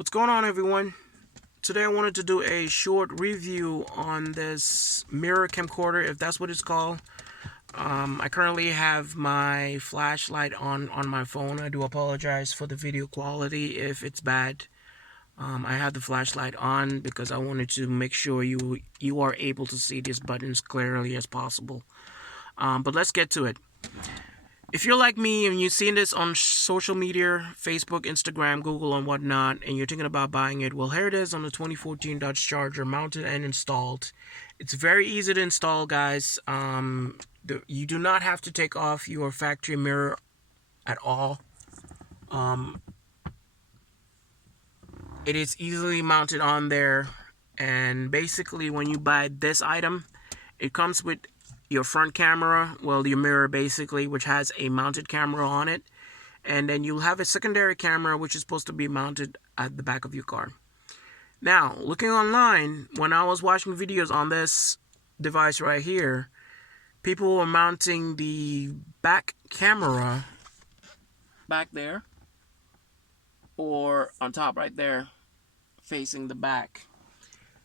What's going on, everyone? Today I wanted to do a short review on this mirror camcorder, if that's what it's called. I currently have my flashlight on my phone. I do apologize for the video quality if it's bad. I had the flashlight on because I wanted to make sure you are able to see these buttons clearly as possible. But let's get to it. If you're like me and you've seen this on social media, Facebook, Instagram, Google, and whatnot, and you're thinking about buying it, well, here it is on the 2014 Dodge Charger, mounted and installed. It's very easy to install, guys. You do not have to take off your factory mirror at all. It is easily mounted on there, and basically when you buy this item, it comes with your front camera, well, your mirror basically, which has a mounted camera on it, and then you'll have a secondary camera which is supposed to be mounted at the back of your car. Now, looking online, when I was watching videos on this device right here, people were mounting the back camera back there, or on top right there, facing the back,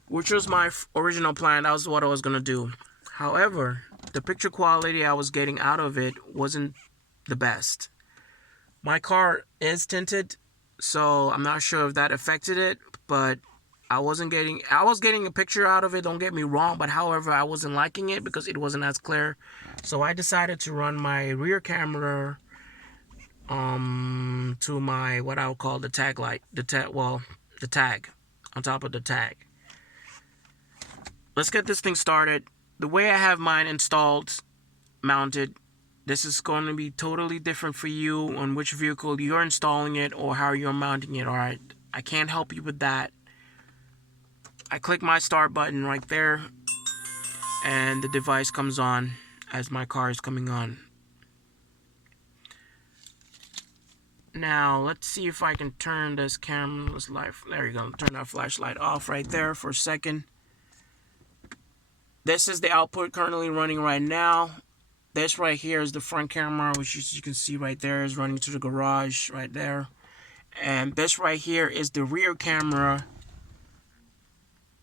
which was my original plan. That was what I was gonna do. However, the picture quality I was getting out of it wasn't the best. My car is tinted, so I'm not sure if that affected it, but I was getting a picture out of it, don't get me wrong, but however, I wasn't liking it because it wasn't as clear. So I decided to run my rear camera to my, what I would call the tag light, the tag on top of the tag. Let's get this thing started. The way I have mine installed, mounted, this is going to be totally different for you on which vehicle you're installing it or how you're mounting it, alright? I can't help you with that. I click my start button right there, and the device comes on as my car is coming on. Now, let's see if I can turn this camera's light. There you go. Turn that flashlight off right there for a second. This is the output currently running right now. This right here is the front camera, which you can see right there is running to the garage right there. And this right here is the rear camera.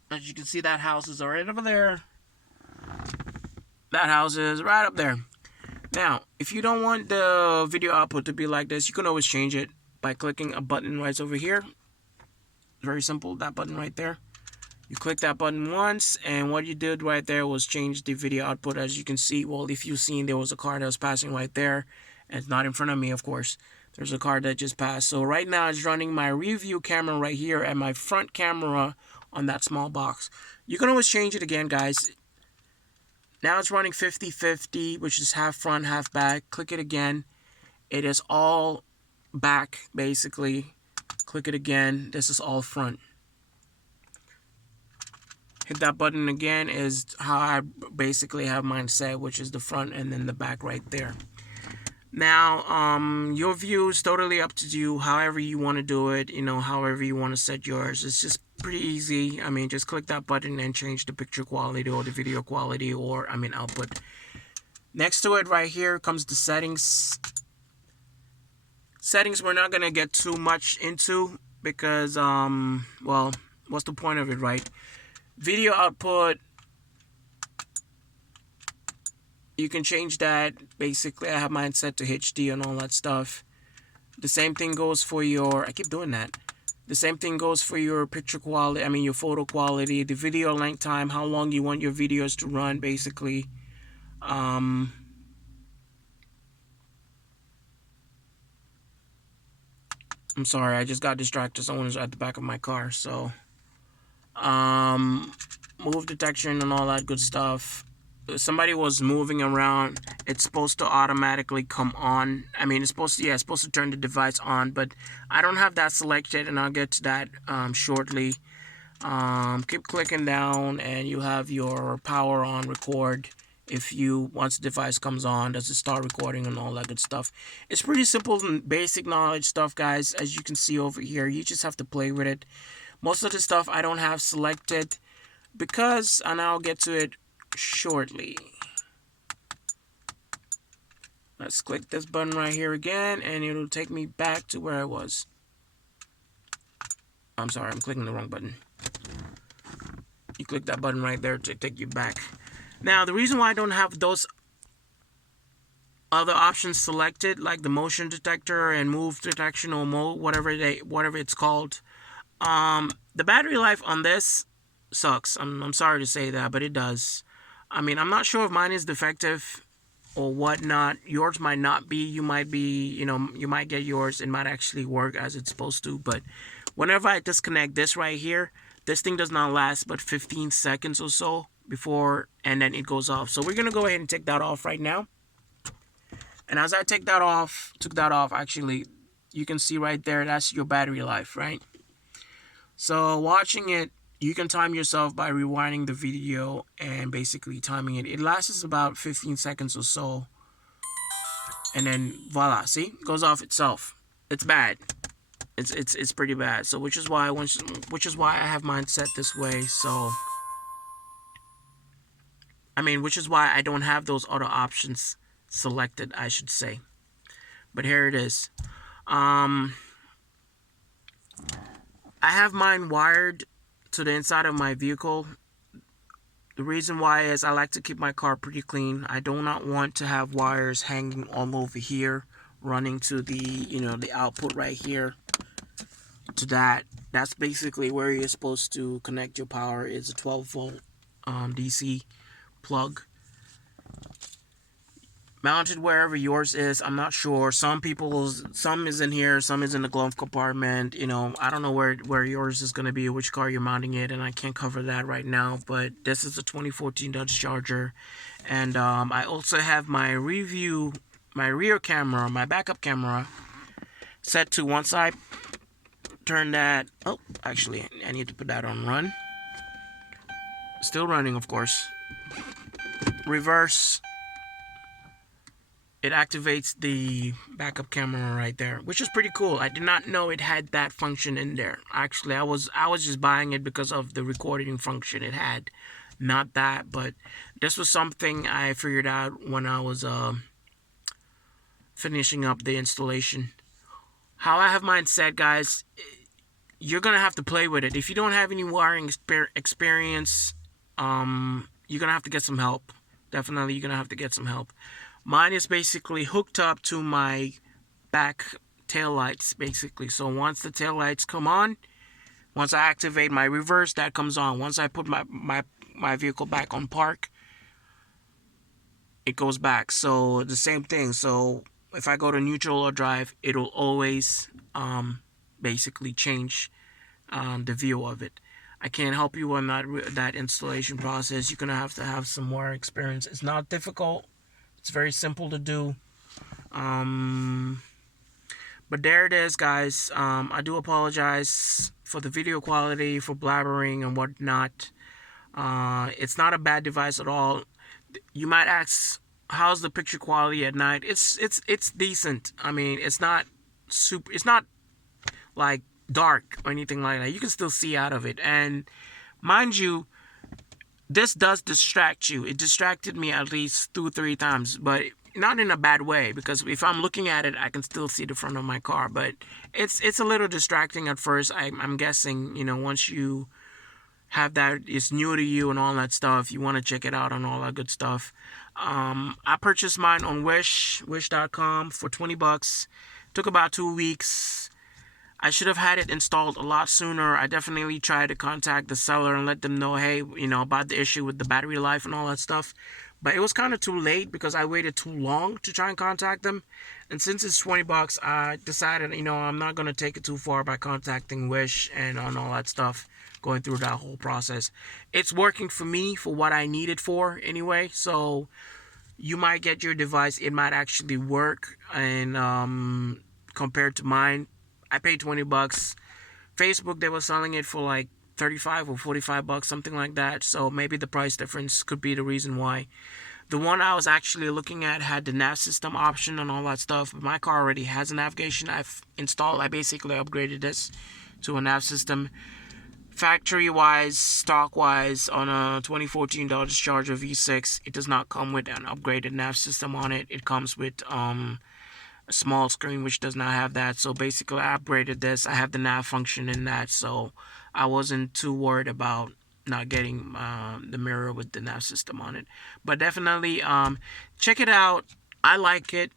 As you can see, that house is right over there. That house is right up there. Now, if you don't want the video output to be like this, you can always change it by clicking a button right over here. Very simple, that button right there. You click that button once, and what you did right there was change the video output. As you can see, well, if you've seen, there was a car that was passing right there, and it's not in front of me, of course. There's a car that just passed. So right now, it's running my Rearview camera right here and my front camera on that small box. You can always change it again, guys. Now it's running 50-50, which is half front, half back. Click it again. It is all back, basically. Click it again. This is all front. Hit that button again is how I basically have mine set, which is the front and then the back right there. Now, your view is totally up to you, however you want to do it, however you want to set yours. It's just pretty easy. I mean, just click that button and change the picture quality or the video quality or, output. Next to it right here comes the settings. Settings we're not going to get too much into because, well, what's the point of it, right? Video output, you can change that. Basically, I have mine set to HD and all that stuff. The same thing goes for your, I keep doing that. The same thing goes for your picture quality, your photo quality, the video length time, how long you want your videos to run, basically. I'm sorry, I just got distracted. Someone was at the back of my car, so. Move detection and all that good stuff. If somebody was moving around, it's supposed to automatically come on. It's supposed to turn the device on, but I don't have that selected, and I'll get to that shortly. Keep clicking down, and you have your power on record. Once the device comes on, does it start recording and all that good stuff. It's pretty simple and basic knowledge stuff, guys. As you can see over here, you just have to play with it. Most of the stuff I don't have selected because, and I'll get to it shortly. Let's click this button right here again, and it'll take me back to where I was. I'm sorry, I'm clicking the wrong button. You click that button right there to take you back. Now, the reason why I don't have those other options selected, like the motion detector and move detection or mode, whatever it's called, the battery life on this sucks. I'm sorry to say that, but it does. I mean, I'm not sure if mine is defective or whatnot. Yours might not be. You might be, you might get yours. It might actually work as it's supposed to. But whenever I disconnect this right here, this thing does not last but 15 seconds or so before, and then it goes off. So we're going to go ahead and take that off right now. And as I took that off, actually, you can see right there, that's your battery life, right? So watching it, you can time yourself by rewinding the video and basically timing it. It lasts about 15 seconds or so. And then voila, see? It goes off itself. It's bad. It's pretty bad. So which is why I have mine set this way. So which is why I don't have those other options selected, I should say. But here it is. I have mine wired to the inside of my vehicle. The reason why is I like to keep my car pretty clean. I do not want to have wires hanging all over here, running to the, the output right here to that. That's basically where you're supposed to connect your power. It's a 12 volt DC plug. Mounted wherever yours is, I'm not sure. Some is in here, some is in the glove compartment. I don't know where yours is going to be, which car you're mounting it, and I can't cover that right now. But this is a 2014 Dodge Charger, and I also have my Rearview, my rear camera, my backup camera, set to once I turn that. Oh, actually, I need to put that on run. Still running, of course. Reverse. It activates the backup camera right there, which is pretty cool. I did not know it had that function in there. Actually, I was just buying it because of the recording function it had, not that. But this was something I figured out when I was finishing up the installation. How I have mine set, guys, you're gonna have to play with it. If you don't have any wiring experience, you're gonna have to get some help. Definitely, you're gonna have to get some help. Mine is basically hooked up to my back tail lights, basically. So once the tail lights come on, once I activate my reverse, that comes on. Once I put my vehicle back on park, it goes back. So the same thing. So if I go to neutral or drive, it'll always basically change the view of it. I can't help you on that installation process. You're gonna have to have some more experience. It's not difficult. It's very simple to do. But there it is, guys. I do apologize for the video quality, for blabbering and whatnot. It's not a bad device at all. You might ask, how's the picture quality at night? It's decent. I mean, it's not super. It's not like dark or anything like that. You can still see out of it. And mind you, this does distract you. It distracted me at least 2-3 times, but not in a bad way, because if I'm looking at it, I can still see the front of my car. But it's a little distracting at first. I'm guessing, once you have that, it's new to you and all that stuff, you want to check it out and all that good stuff. I purchased mine on wish.com for $20. Took about 2 weeks. I should have had it installed a lot sooner. I definitely tried to contact the seller and let them know, hey, about the issue with the battery life and all that stuff. But it was kind of too late because I waited too long to try and contact them. And since it's $20, I decided, I'm not going to take it too far by contacting Wish and on all that stuff, going through that whole process. It's working for me for what I need it for anyway. So you might get your device. It might actually work. And compared to mine, I paid $20. Facebook, they were selling it for like $35 or $45, something like that. So maybe the price difference could be the reason why. The one I was actually looking at had the nav system option and all that stuff. But my car already has a navigation. I basically upgraded this to a nav system. Factory-wise, stock-wise, on a 2014 Dodge Charger V6, it does not come with an upgraded nav system on it. It comes with a small screen which does not have that. So basically I upgraded this. I have the nav function in that, so I wasn't too worried about not getting the mirror with the nav system on it. But definitely check it out. I like it.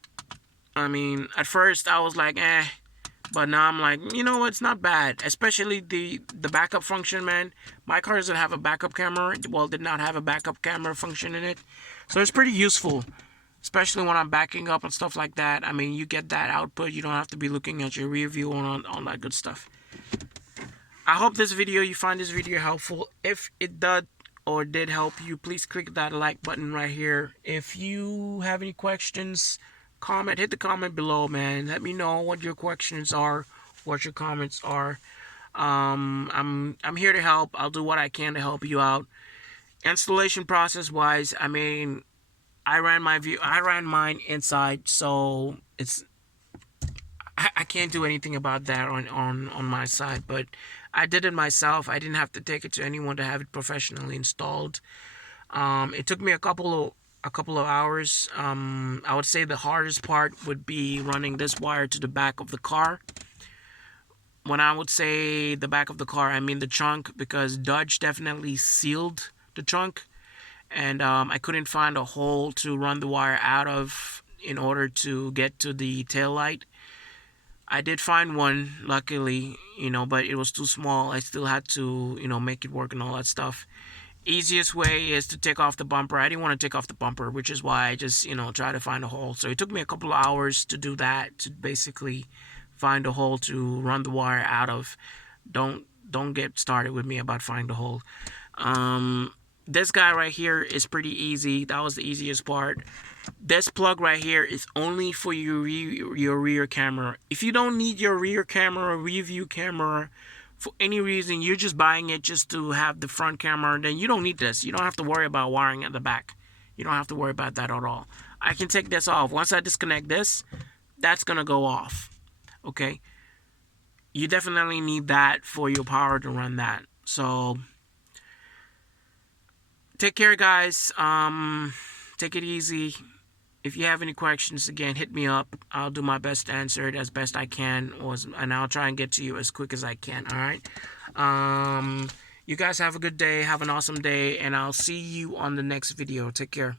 I mean, at first I was like, eh, but now I'm like, you know, it's not bad. Especially the backup function, man. My car doesn't have a backup camera. Well, did not have a backup camera function in it. So it's pretty useful. Especially when I'm backing up and stuff like that. I mean, you get that output. You don't have to be looking at your rear view and all that good stuff. I hope you find this video helpful. If it did help you, please click that like button right here. If you have any questions, hit the comment below, man. Let me know what your questions are, what your comments are. I'm here to help. I'll do what I can to help you out. Installation process wise, I mean, I ran mine inside, so I can't do anything about that on my side, but I did it myself. I didn't have to take it to anyone to have it professionally installed. It took me a couple of hours. I would say the hardest part would be running this wire to the back of the car. When I would say the back of the car, I mean the trunk, because Dodge definitely sealed the trunk, and I couldn't find a hole to run the wire out of in order to get to the tail light. I did find one, luckily, but it was too small. I still had to, make it work and all that stuff. Easiest way is to take off the bumper. I didn't want to take off the bumper, which is why I just, try to find a hole. So it took me a couple of hours to do that, to basically find a hole to run the wire out of. Don't get started with me about finding the hole. This guy right here is pretty easy. That was the easiest part. This plug right here is only for your rear camera. If you don't need your rear camera, rear view camera, for any reason, you're just buying it just to have the front camera, then you don't need this. You don't have to worry about wiring at the back. You don't have to worry about that at all. I can take this off. Once I disconnect this, that's going to go off. Okay? You definitely need that for your power to run that. So take care, guys. Take it easy. If you have any questions, again, hit me up. I'll do my best to answer it as best I can, and I'll try and get to you as quick as I can, all right? You guys have a good day. Have an awesome day, and I'll see you on the next video. Take care.